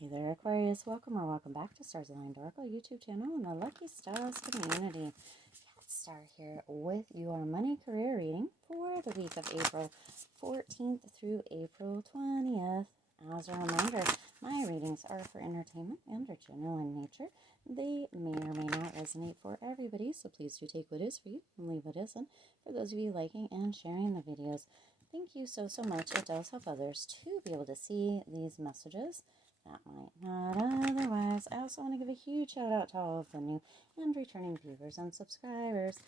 Hey there, Aquarius. Welcome or welcome back to Stars Aligned Oracle YouTube channel and the Lucky Stars community. Cat Star here with your money career reading for the week of April 14th through April 20th. As a reminder, my readings are for entertainment and are general in nature. They may or may not resonate for everybody, so please do take what is for you and leave what isn't. For those of you liking and sharing the videos, thank you so much. It does help others to be able to see these messages that might not otherwise. I also want to give a huge shout out to all of the new and returning viewers and subscribers.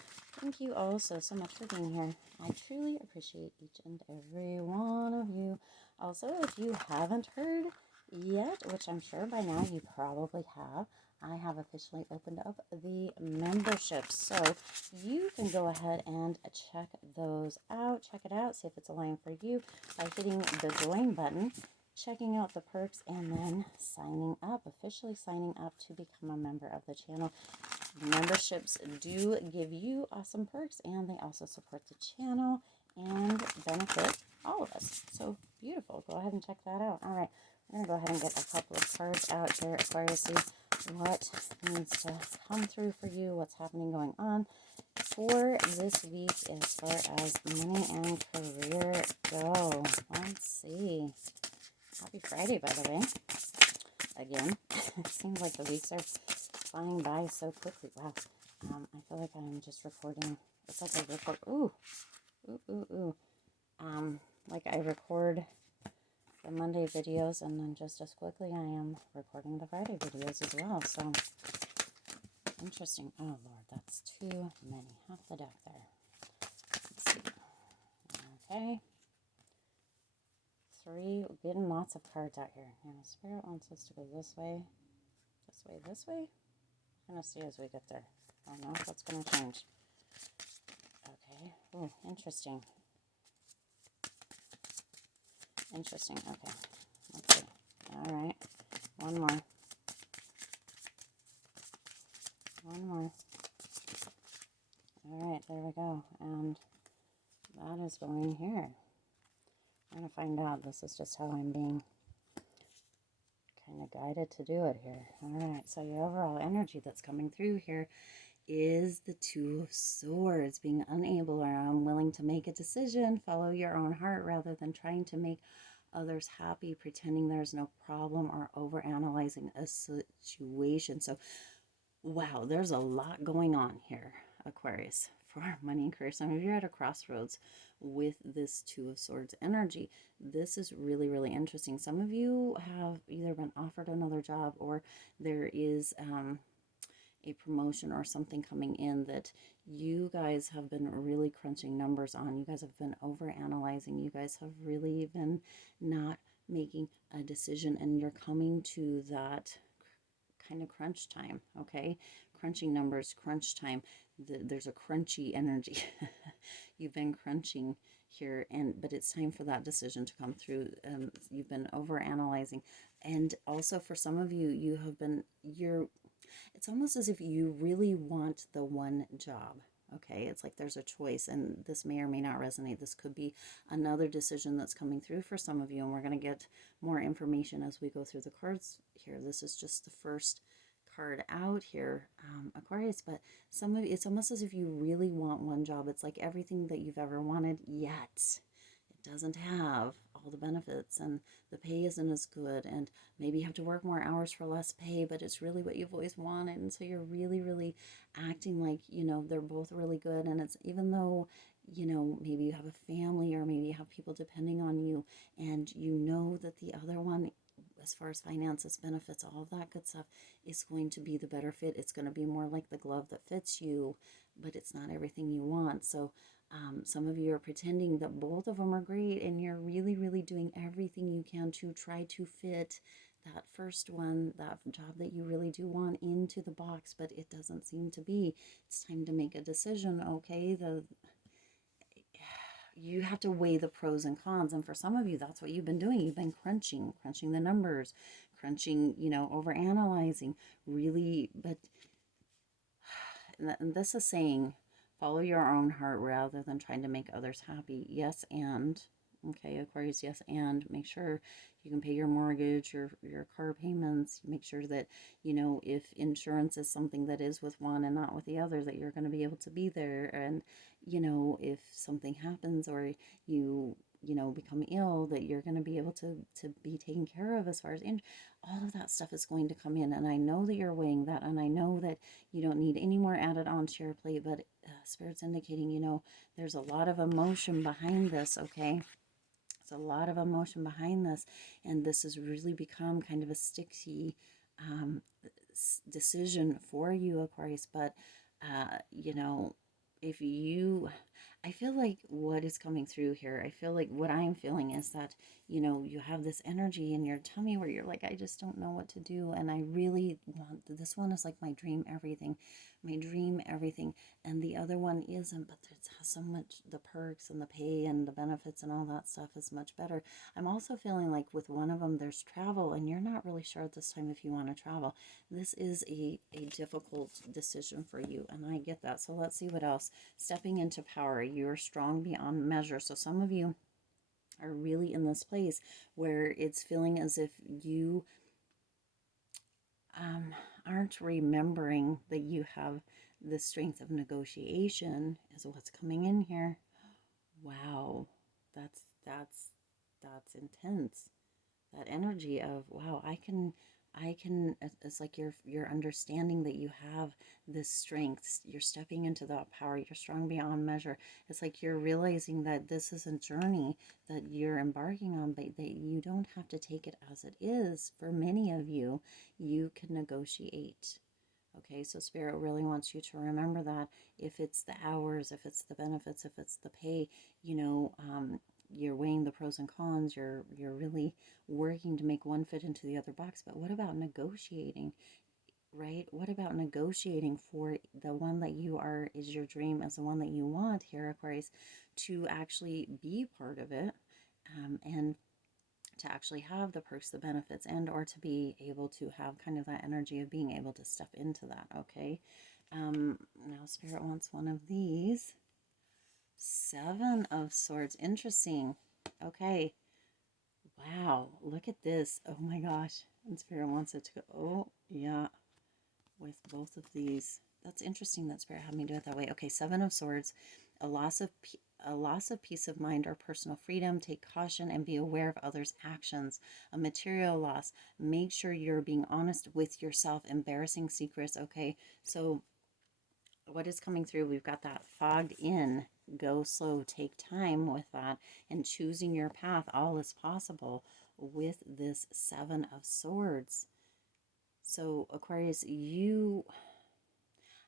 Thank you all so much for being here. I truly appreciate each and every one of you. Also, if you haven't heard yet, which I'm sure by now you probably have, I have officially opened up the memberships. So you can go ahead and check those out. Check it out. See if it's aligned for you by hitting the join button, checking out the perks, and then signing up, officially signing up to become a member of the channel. Memberships do give you awesome perks, and they also support the channel and benefit all of us. So beautiful. Go ahead and check that out. All right, we're going to go ahead and get a couple of cards out here, Aquarius, see what needs to come through for you, what's happening, going on for this week as far as money and career go. Let's see. Happy Friday, by the way. Again, it seems like the weeks are flying by so quickly. Wow. I feel like I'm just recording. It's like I record. Like I record the Monday videos, and then just as quickly I am recording the Friday videos as well. So interesting. Oh Lord, that's too many. Half the deck there. Let's see. Okay. 3, getting lots of cards out here. Yeah, Spirit wants us to go this way, this way, this way. We're going to see as we get there. I don't know if that's going to change. Okay. Ooh, interesting. Interesting. Okay. Let's see. All right. One more. One more. All right. There we go. And that is going here. I'm going to find out. This is just how I'm being kind of guided to do it here. All right, so your overall energy that's coming through here is the Two of Swords, being unable or unwilling to make a decision. Follow your own heart rather than trying to make others happy, pretending there's no problem, or overanalyzing a situation. So, wow, there's a lot going on here, Aquarius, for money and career. Some of you are at a crossroads with this Two of Swords energy. This is really, really interesting. Some of you have either been offered another job, or there is a promotion or something coming in that you guys have been really crunching numbers on. You guys have been over analyzing. You guys have really been not making a decision, and you're coming to that kind of crunch time. Okay, crunching numbers, crunch time. There's a crunchy energy. You've been crunching here, but it's time for that decision to come through. You've been over analyzing, and also for some of you, it's almost as if you really want the one job. Okay, it's like there's a choice, and this may or may not resonate. This could be another decision that's coming through for some of you, and we're going to get more information as we go through the cards here. This is just the first card out here, Aquarius, but some of it's almost as if you really want one job. It's like everything that you've ever wanted, yet it doesn't have all the benefits, and the pay isn't as good, and maybe you have to work more hours for less pay, but it's really what you've always wanted. And so you're really acting like, they're both really good, and it's, even though maybe you have a family, or maybe you have people depending on you, and that the other one, as far as finances, benefits, all of that good stuff, is going to be the better fit. It's going to be more like the glove that fits you, but it's not everything you want. So some of you are pretending that both of them are great, and you're really doing everything you can to try to fit that first one, that job that you really do want, into the box, but it doesn't seem to be. It's time to make a decision. Okay, you have to weigh the pros and cons, and for some of you, that's what you've been doing. You've been crunching the numbers, crunching, over analyzing, really. But and this is saying, follow your own heart rather than trying to make others happy. Yes, and okay, Aquarius, yes, and make sure you can pay your mortgage, your car payments. You make sure that, you know, if insurance is something that is with one and not with the other, that you're going to be able to be there. And, you know, if something happens or you know, become ill, that you're going to be able to be taken care of as far as all of that stuff is going to come in. And I know that you're weighing that, and I know that you don't need any more added onto your plate, but Spirit's indicating, you know, there's a lot of emotion behind this, okay? There's a lot of emotion behind this, and this has really become kind of a sticky um, decision for you, Aquarius. But, you know, if you, I feel like what is coming through here, I feel like what I'm feeling is that, you know, you have this energy in your tummy where you're like, I just don't know what to do. And I really want, this one is like my dream everything, my dream everything. And the other one isn't, but it has so much, the perks and the pay and the benefits and all that stuff is much better. I'm also feeling like with one of them, there's travel, and you're not really sure at this time if you want to travel. This is a difficult decision for you, and I get that. So let's see what else. Stepping into power. You're strong beyond measure. So some of you are really in this place where it's feeling as if you aren't remembering that you have the strength of negotiation is what's coming in here. Wow, that's intense. That energy of wow, I can it's like you're understanding that you have this strength. You're stepping into that power. You're strong beyond measure. It's like you're realizing that this is a journey that you're embarking on, but that you don't have to take it as it is. For many of you, you can negotiate. Okay, so Spirit really wants you to remember that if it's the hours, if it's the benefits, if it's the pay, you know, you're weighing the pros and cons, you're really working to make one fit into the other box. But what about negotiating, right? What about negotiating for the one that you are, is your dream, as the one that you want here, Aquarius, to actually be part of it, and to actually have the perks, the benefits, and or to be able to have kind of that energy of being able to step into that, okay? Now Spirit wants one of these. Seven of Swords. Interesting. Okay. Wow. Look at this. Oh my gosh. And Spirit wants it to go. Oh, yeah. With both of these. That's interesting that Spirit had me do it that way. Okay. Seven of Swords. A loss of peace of mind or personal freedom. Take caution and be aware of others' actions. A material loss. Make sure you're being honest with yourself. Embarrassing secrets. Okay. So what is coming through? We've got that fogged in. Go slow, take time with that, and choosing your path. All is possible with this Seven of Swords. So Aquarius, you,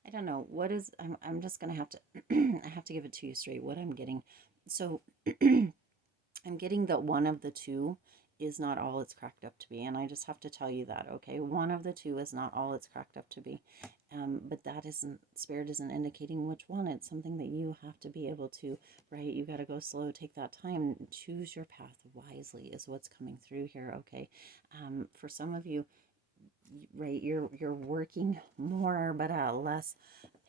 I don't know what is, I'm just gonna have to I have to give it to you straight what I'm getting. So I'm getting that one of the two is not all it's cracked up to be, and I just have to tell you that, okay? One of the two is not all it's cracked up to be. But that isn't, Spirit isn't indicating which one. It's something that you have to be able to, right? You got to go slow, take that time, choose your path wisely is what's coming through here, okay? For some of you, right, you're working more but at less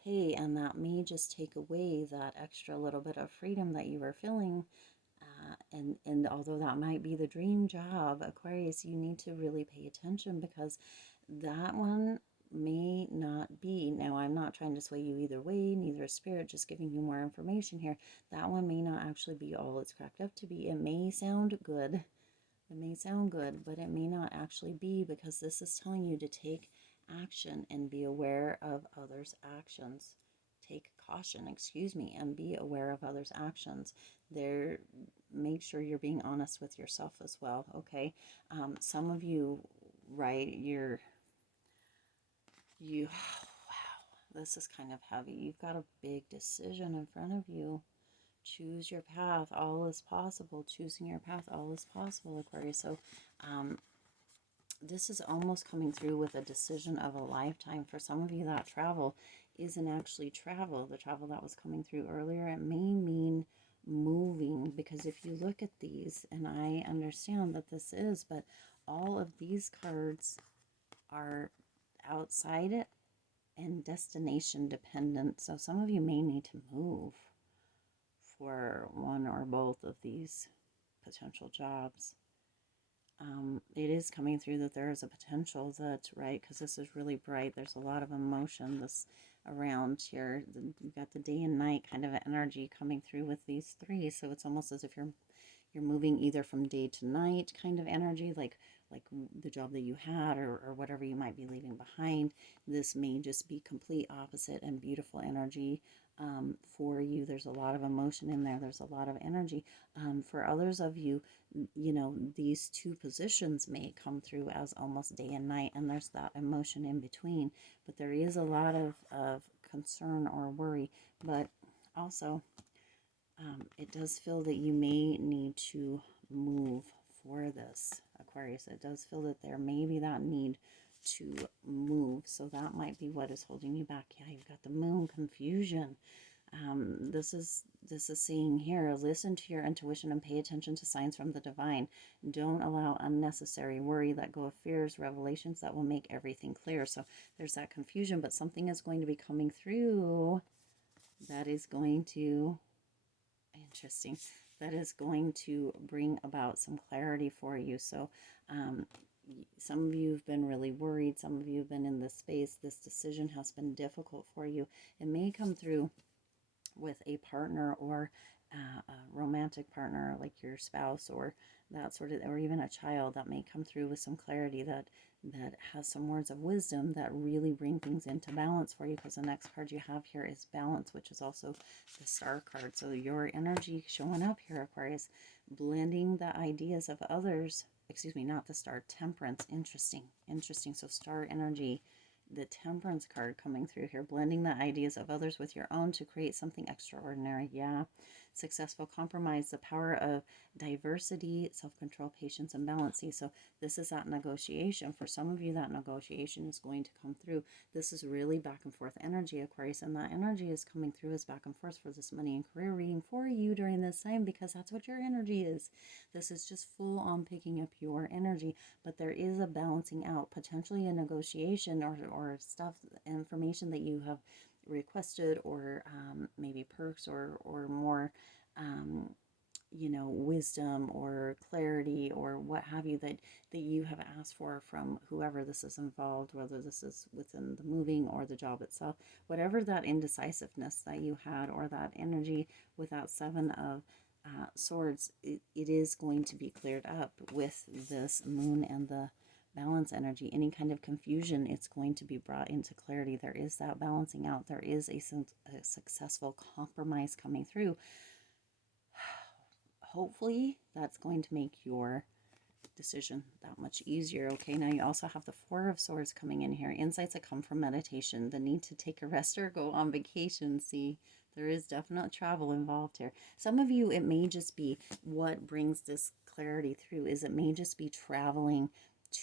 pay, and that may just take away that extra little bit of freedom that you were feeling. And although that might be the dream job, Aquarius, you need to really pay attention, because that one may not be. Now, I'm not trying to sway you either way, neither is Spirit, just giving you more information here. That one may not actually be all it's cracked up to be. It may sound good. It may sound good, but it may not actually be, because this is telling you to take action and be aware of others' actions. Take caution, excuse me, and be aware of others' actions. There, make sure you're being honest with yourself as well, okay? Some of you, right, wow, this is kind of heavy. You've got a big decision in front of you. Choose your path. All is possible. Choosing your path. All is possible, Aquarius. So, this is almost coming through with a decision of a lifetime. For some of you, that travel isn't actually travel. The travel that was coming through earlier, it may mean moving, because if you look at these, and I understand that this is, but all of these cards are outside it and destination dependent. So some of you may need to move for one or both of these potential jobs. It is coming through that there is a potential that, right, because this is really bright. There's a lot of emotion this around here. You've got the day and night kind of energy coming through with these three. So it's almost as if you're moving either from day to night kind of energy, like the job that you had, or whatever you might be leaving behind. This may just be complete opposite and beautiful energy for you. There's a lot of emotion in there. There's a lot of energy. For others of you, you know, these two positions may come through as almost day and night, and there's that emotion in between. But there is a lot of concern or worry. But also, it does feel that you may need to move for this, Aquarius. It does feel that there may be that need to move. So that might be what is holding you back. Yeah, you've got the moon, confusion. This is saying here, listen to your intuition and pay attention to signs from the divine. Don't allow unnecessary worry. Let go of fears, revelations that will make everything clear. So there's that confusion, but something is going to be coming through that is going to, interesting, that is going to bring about some clarity for you. So some of you have been really worried. Some of you have been in this space. This decision has been difficult for you. It may come through with a partner, or a romantic partner like your spouse, or that sort of, or even a child, that may come through with some clarity that has some words of wisdom that really bring things into balance for you, because the next card you have here is balance, which is also the star card. So your energy showing up here, Aquarius, blending the ideas of others, excuse me, not the star, temperance. Interesting. So star energy, the temperance card coming through here, blending the ideas of others with your own to create something extraordinary. Yeah. Successful compromise, the power of diversity, self-control, patience, and balance. So this is that negotiation. For some of you, that negotiation is going to come through. This is really back and forth energy, Aquarius, and that energy is coming through as back and forth for this money and career reading for you during this time, because that's what your energy is. This is just full on picking up your energy, but there is a balancing out, potentially a negotiation, or stuff, information that you have requested, or maybe perks, or more you know, wisdom or clarity or what have you, that you have asked for from whoever this is involved, whether this is within the moving or the job itself, whatever that indecisiveness that you had, or that energy with that seven of swords, it is going to be cleared up with this moon and the balance energy. Any kind of confusion, it's going to be brought into clarity. There is that balancing out. There is a successful compromise coming through. Hopefully that's going to make your decision that much easier. Okay, now you also have the Four of Swords coming in here. Insights that come from meditation, the need to take a rest or go on vacation. See, there is definite travel involved here. Some of you, it may just be, what brings this clarity through is, it may just be traveling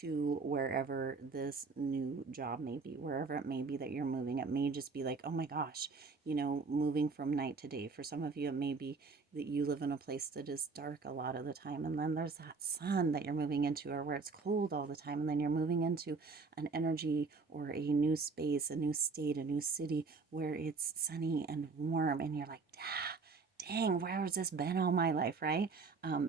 to wherever this new job may be, wherever it may be that you're moving. It may just be like, oh my gosh, you know, moving from night to day. For some of you, it may be that you live in a place that is dark a lot of the time, and then there's that sun that you're moving into, or where it's cold all the time, and then you're moving into an energy or a new space, a new state, a new city where it's sunny and warm, and you're like, dang, where has this been all my life, right?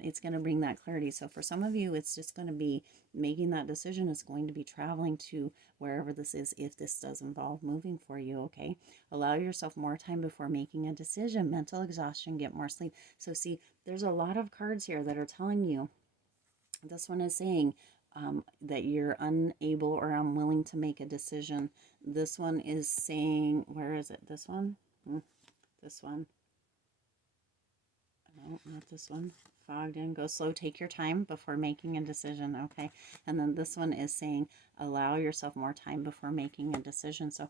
It's going to bring that clarity. So for some of you, it's just going to be making that decision. Is going to be traveling to wherever this is, if this does involve moving for you. Okay, allow yourself more time before making a decision. Mental exhaustion, get more sleep. So see, there's a lot of cards here that are telling you, this one is saying that you're unable or unwilling to make a decision. This one is saying, where is it? This one? This one. No, not this one. Fogged in. Go slow. Take your time before making a decision. Okay. And then this one is saying, allow yourself more time before making a decision. So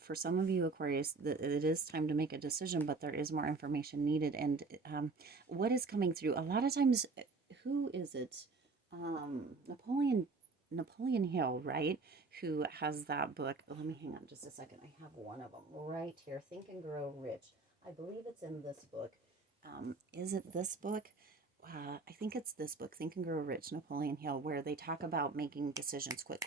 for some of you, Aquarius, it is time to make a decision, but there is more information needed. And what is coming through? A lot of times, who is it? Napoleon Hill, right? Who has that book? Let me hang on just a second. I have one of them right here. Think and Grow Rich. I believe it's in this book. Is it this book? I think it's this book, Think and Grow Rich, Napoleon Hill, where they talk about making decisions quick.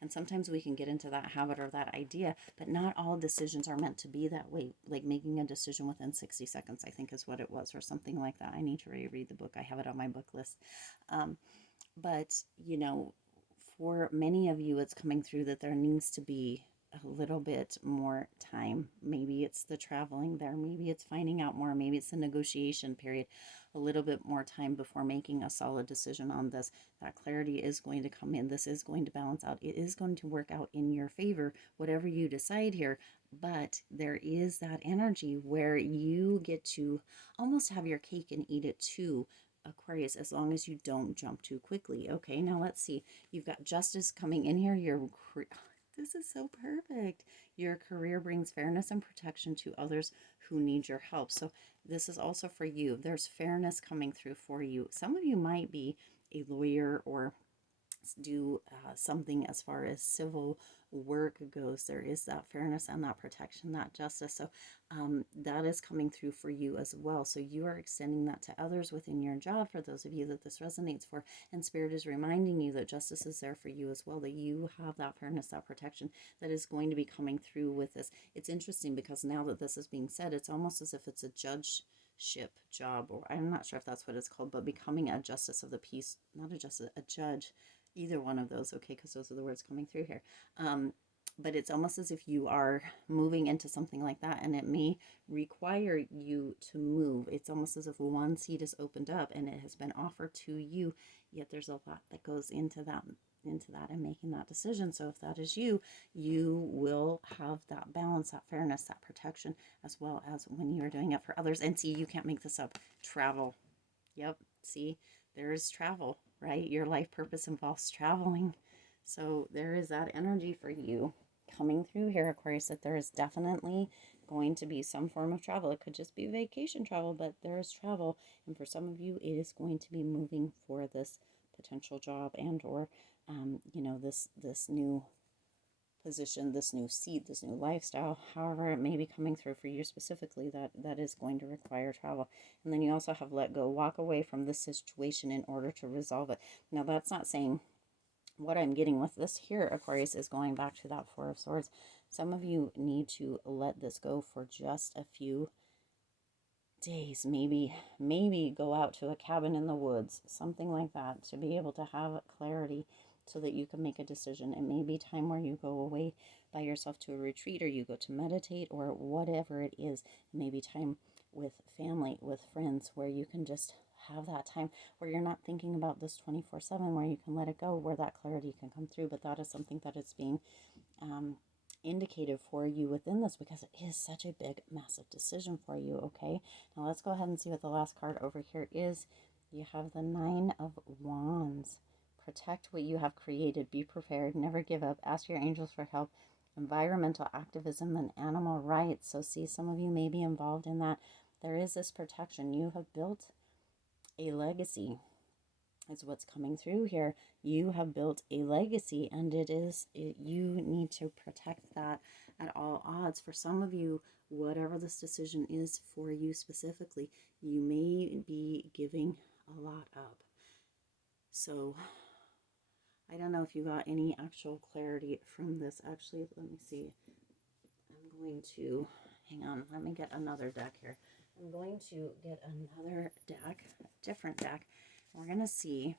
And sometimes we can get into that habit or that idea, but not all decisions are meant to be that way. Like making a decision within 60 seconds, I think is what it was, or something like that. I need to reread the book. I have it on my book list. But, you know, for many of you, it's coming through that there needs to be a little bit more time. Maybe it's the traveling there. Maybe it's finding out more. Maybe it's the negotiation period. A little bit more time before making a solid decision on this. That clarity is going to come in. This is going to balance out. It is going to work out in your favor, whatever you decide here. But there is that energy where you get to almost have your cake and eat it too, Aquarius, as long as you don't jump too quickly. Okay, now let's see. You've got justice coming in here. This is so perfect. Your career brings fairness and protection to others who need your help. So this is also for you. There's fairness coming through for you. Some of you might be a lawyer or do something as far as civil work goes. There is that fairness and that protection, that justice. So that is coming through for you as well. So you are extending that to others within your job, for those of you that this resonates for. And Spirit is reminding you that justice is there for you as well, that you have that fairness, that protection that is going to be coming through with this. It's interesting because now that this is being said, it's almost as if it's a judgeship job, or I'm not sure if that's what it's called, but becoming a justice of the peace, not a justice, a judge. Either one of those, okay, because those are the words coming through here. But it's almost as if you are moving into something like that, and it may require you to move. It's almost as if one seat is opened up and it has been offered to you, yet there's a lot that goes into that and making that decision. So if that is you, you will have that balance, that fairness, that protection, as well as when you are doing it for others. And see, you can't make this up. Travel. Yep. See, there is travel, right? Your life purpose involves traveling. So there is that energy for you coming through here, Aquarius, that there is definitely going to be some form of travel. It could just be vacation travel, but there is travel. And for some of you, it is going to be moving for this potential job and or, you know, this new position, this new seat, this new lifestyle, however it may be coming through for you specifically, that is going to require travel. And then you also have let go, walk away from this situation in order to resolve it. Now that's not saying, what I'm getting with this here, Aquarius, is going back to that Four of Swords. Some of you need to let this go for just a few days, maybe go out to a cabin in the woods, something like that, to be able to have clarity so that you can make a decision. It may be time where you go away by yourself to a retreat, or you go to meditate, or whatever it is. It may be time with family, with friends, where you can just have that time where you're not thinking about this 24/7, where you can let it go, where that clarity can come through. But that is something that is being indicated for you within this, because it is such a big, massive decision for you. Okay, now let's go ahead and see what the last card over here is. You have the Nine of Wands. Protect what you have created. Be prepared. Never give up. Ask your angels for help. Environmental activism and animal rights. So see, some of you may be involved in that. There is this protection. You have built a legacy, is what's coming through here. You have built a legacy, and you need to protect that at all odds. For some of you, whatever this decision is for you specifically, you may be giving a lot up. So I don't know if you got any actual clarity from this. Actually, let me see. I'm going to, hang on, let me get another deck here. I'm going to get another deck, a different deck. We're going to see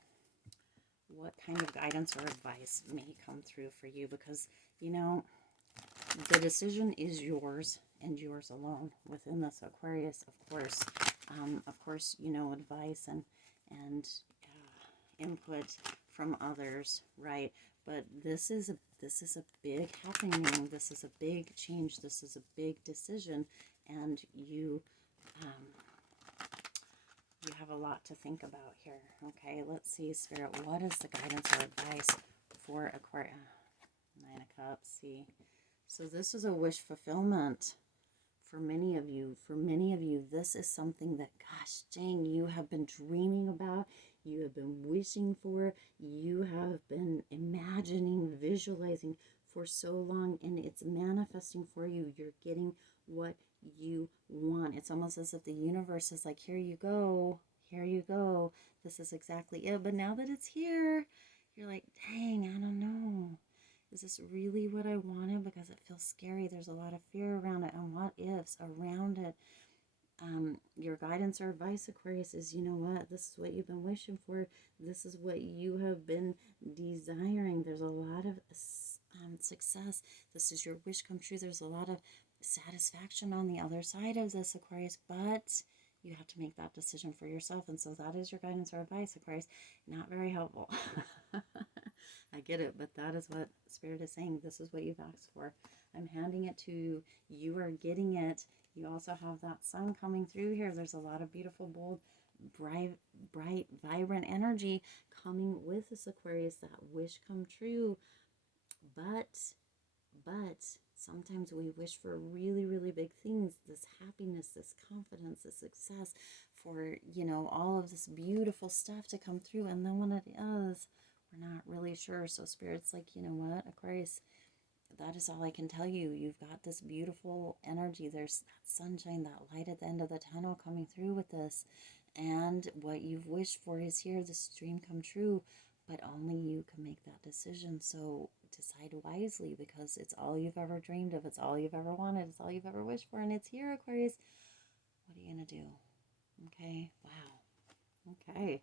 what kind of guidance or advice may come through for you, because, you know, the decision is yours and yours alone within this, Aquarius. Of course, you know, advice and input from others, right? But this is a big happening. This is a big change. This is a big decision, and you have a lot to think about here. Okay, let's see, Spirit, what is the guidance or advice for Aquarius? Nine of Cups. See, so this is a wish fulfillment for many of you. For many of you, this is something that, gosh dang, you have been dreaming about. You have been wishing for. You have been imagining, visualizing for so long, and it's manifesting for you. You're getting what you want. It's almost as if the universe is like, here you go. here you go. This is exactly it. But now that it's here, you're like, dang, I don't know. Is this really what I wanted? Because it feels scary. There's a lot of fear around it and what ifs around it. Your guidance or advice, Aquarius, is, you know what? This is what you've been wishing for. This is what you have been desiring. There's a lot of success. This is your wish come true. There's a lot of satisfaction on the other side of this, Aquarius, but you have to make that decision for yourself. And so that is your guidance or advice, Aquarius. Not very helpful. I get it, but that is what Spirit is saying. This is what you've asked for. I'm handing it to you. You are getting it. You also have that sun coming through here. There's a lot of beautiful, bold, bright, vibrant energy coming with this, Aquarius. That wish come true. But sometimes we wish for really, really big things. This happiness, this confidence, this success, for, you know, all of this beautiful stuff to come through. And then when it is, we're not really sure. So Spirit's like, you know what, Aquarius, that is all I can tell you. You've got this beautiful energy. There's that sunshine, that light at the end of the tunnel coming through with this. And what you've wished for is here, this dream come true. But only you can make that decision. So decide wisely, because it's all you've ever dreamed of. It's all you've ever wanted. It's all you've ever wished for. And it's here, Aquarius. What are you going to do? Okay. Wow. Okay.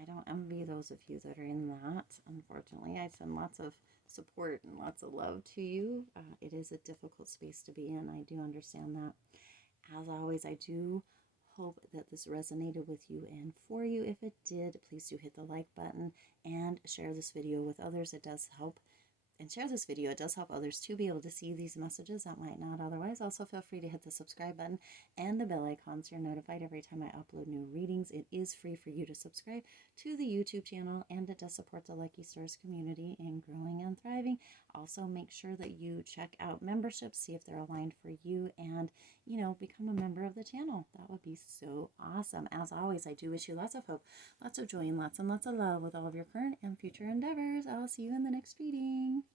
I don't envy those of you that are in that. Unfortunately, I send lots of support and lots of love to you. It is a difficult space to be in. I do understand that. As always, I do hope that this resonated with you and for you. If it did, please do hit the like button and share this video with others. It does help. And share this video. It does help others to be able to see these messages that might not otherwise. Also, feel free to hit the subscribe button and the bell icon so you're notified every time I upload new readings. It is free for you to subscribe to the YouTube channel, and it does support the Lucky Stars community in growing and thriving. Also, make sure that you check out memberships, see if they're aligned for you, and, you know, become a member of the channel. That would be so awesome. As always, I do wish you lots of hope, lots of joy, and lots of love with all of your current and future endeavors. I'll see you in the next reading.